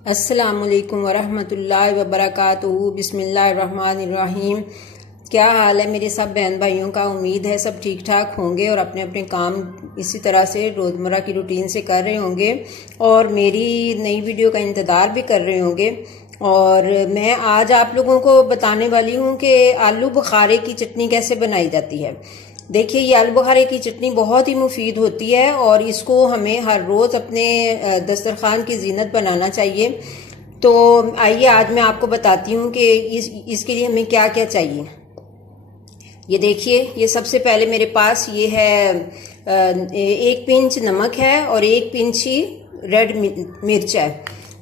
अस्सलामुअलैकुम वरहमतुल्लाहि वबरकातुहू। बिस्मिल्लाहिर्रहमानिर्रहीम। क्या हाल है मेरे सब बहन भाइयों का। उम्मीद है सब ठीक ठाक होंगे और अपने अपने काम इसी तरह से रोज़मर्रा की रूटीन से कर रहे होंगे और मेरी नई वीडियो का इंतज़ार भी कर रहे होंगे। और मैं आज आप लोगों को बताने वाली हूँ कि आलू बुखारे की चटनी कैसे बनाई जाती है। देखिए, ये आलू बुखारे की चटनी बहुत ही मुफीद होती है और इसको हमें हर रोज़ अपने दस्तरखान की जीनत बनाना चाहिए। तो आइए आज मैं आपको बताती हूँ कि इसके लिए हमें क्या क्या चाहिए। ये देखिए, ये सबसे पहले मेरे पास ये है 1 पिंच नमक है और 1 पिंच ही रेड मिर्च है।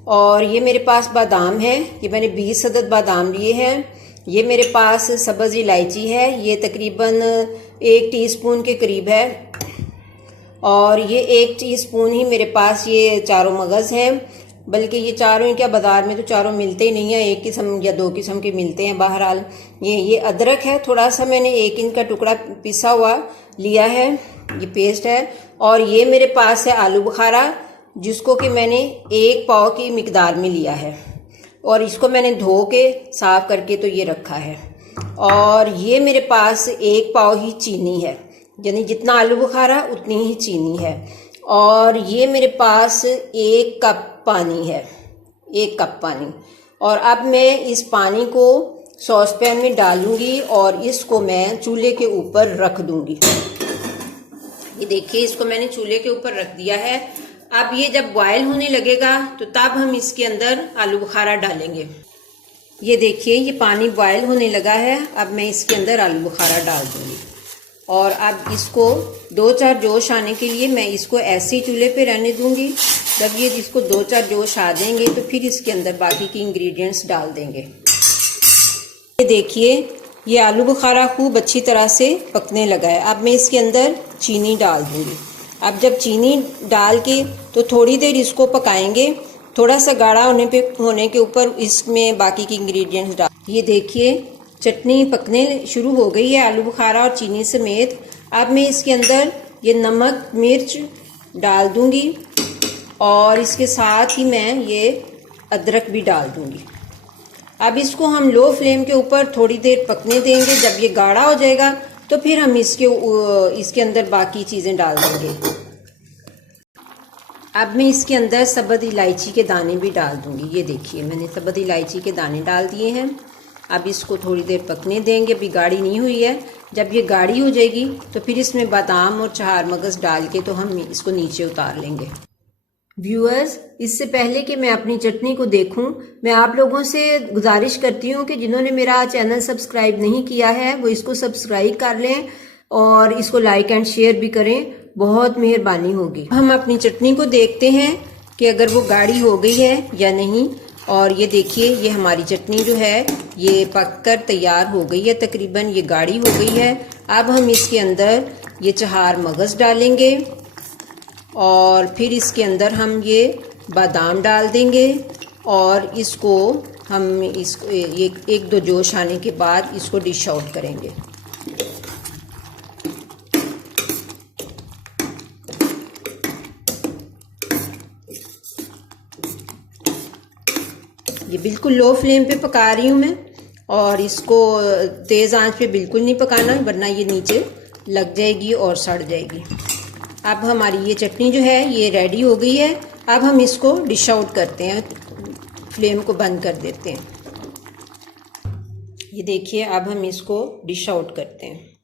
और ये मेरे पास बादाम है, ये मैंने 20 अदद बादाम लिए हैं। ये मेरे पास सब्ज़ इलायची है, ये तकरीबन 1 टीस्पून के करीब है। और ये 1 टीस्पून ही मेरे पास ये चारों मगज़ हैं, बल्कि ये चारों ही क्या, बाज़ार में तो चारों मिलते ही नहीं है, 1 किस्म या 2 किस्म के मिलते हैं बहरहाल। ये अदरक है, थोड़ा सा मैंने 1 इंच का टुकड़ा पिसा हुआ लिया है, ये पेस्ट है। और ये मेरे पास है आलू बुखारा, जिसको कि मैंने 1 पाव की मिकदार में लिया है और इसको मैंने धो के साफ करके तो ये रखा है। और ये मेरे पास 1 पाव ही चीनी है, यानी जितना आलू बुखारा उतनी ही चीनी है। और ये मेरे पास 1 कप पानी है, 1 कप पानी। और अब मैं इस पानी को सॉस पैन में डालूंगी और इसको मैं चूल्हे के ऊपर रख दूंगी। ये देखिए, इसको मैंने चूल्हे के ऊपर रख दिया है। अब ये जब बॉयल होने लगेगा तो तब हम इसके अंदर आलू बुखारा डालेंगे। ये देखिए, ये पानी बॉयल होने लगा है। अब मैं इसके अंदर आलू बुखारा डाल दूंगी और अब इसको 2-4 जोश आने के लिए मैं इसको ऐसे ही चूल्हे पे रहने दूंगी। जब ये इसको 2-4 जोश आ जाएंगे तो फिर इसके अंदर बाकी की इंग्रेडिएंट्स डाल देंगे। ये देखिए, ये आलू बुखारा खूब अच्छी तरह से पकने लगा है। अब मैं इसके अंदर चीनी डाल दूंगी। अब जब चीनी डाल के तो थोड़ी देर इसको पकाएंगे। थोड़ा सा गाढ़ा होने के ऊपर इसमें बाकी की इंग्रेडिएंट्स डाल। ये देखिए, चटनी पकने शुरू हो गई है आलू बुखारा और चीनी समेत। अब मैं इसके अंदर ये नमक मिर्च डाल दूंगी और इसके साथ ही मैं ये अदरक भी डाल दूंगी। अब इसको हम लो फ्लेम के ऊपर थोड़ी देर पकने देंगे। जब ये गाढ़ा हो जाएगा तो फिर हम इसके अंदर बाकी चीज़ें डाल देंगे। अब मैं इसके अंदर सब्ज़ इलायची के दाने भी डाल दूंगी। ये देखिए, मैंने सब्ज़ इलायची के दाने डाल दिए हैं। अब इसको थोड़ी देर पकने देंगे। अभी गाढ़ी नहीं हुई है। जब ये गाढ़ी हो जाएगी तो फिर इसमें बादाम और चार मगज़ डाल के तो हम इसको नीचे उतार लेंगे। व्यूअर्स, इससे पहले कि मैं अपनी चटनी को देखूं, मैं आप लोगों से गुजारिश करती हूं कि जिन्होंने मेरा चैनल सब्सक्राइब नहीं किया है वो इसको सब्सक्राइब कर लें और इसको लाइक एंड शेयर भी करें, बहुत मेहरबानी होगी। हम अपनी चटनी को देखते हैं कि अगर वो गाढ़ी हो गई है या नहीं। और ये देखिए, ये हमारी चटनी जो है ये पककर तैयार हो गई है, तकरीबन ये गाढ़ी हो गई है। अब हम इसके अंदर ये चार मगज़ डालेंगे और फिर इसके अंदर हम ये बादाम डाल देंगे और इसको हम इसको 1-2 जोश आने के बाद इसको डिश आउट करेंगे। ये बिल्कुल लो फ्लेम पे पका रही हूँ मैं और इसको तेज़ आंच पे बिल्कुल नहीं पकाना, वरना ये नीचे लग जाएगी और सड़ जाएगी। अब हमारी ये चटनी जो है ये रेडी हो गई है। अब हम इसको डिश आउट करते हैं, फ्लेम को बंद कर देते हैं। ये देखिए, अब हम इसको डिश आउट करते हैं।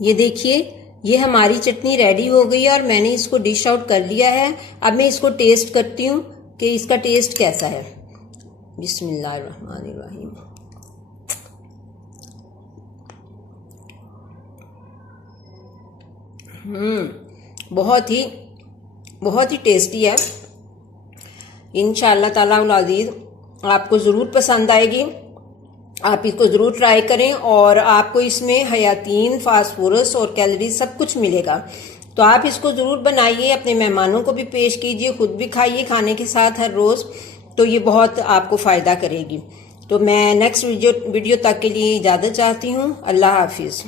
ये देखिए, ये हमारी चटनी रेडी हो गई है और मैंने इसको डिश आउट कर लिया है। अब मैं इसको टेस्ट करती हूँ कि इसका टेस्ट कैसा है। बिस्मिल्लाहिर्रहमानिर्रहीम। बहुत ही टेस्टी है। इंशाअल्लाह ताला उल अज़ीज़ आपको ज़रूर पसंद आएगी। आप इसको ज़रूर ट्राई करें और आपको इसमें हयातीन, फास्फोरस और कैलोरीज सब कुछ मिलेगा। तो आप इसको ज़रूर बनाइए, अपने मेहमानों को भी पेश कीजिए, खुद भी खाइए खाने के साथ हर रोज़। तो ये बहुत आपको फ़ायदा करेगी। तो मैं नेक्स्ट वीडियो तक के लिए इजाज़त चाहती हूँ। अल्लाह हाफिज़।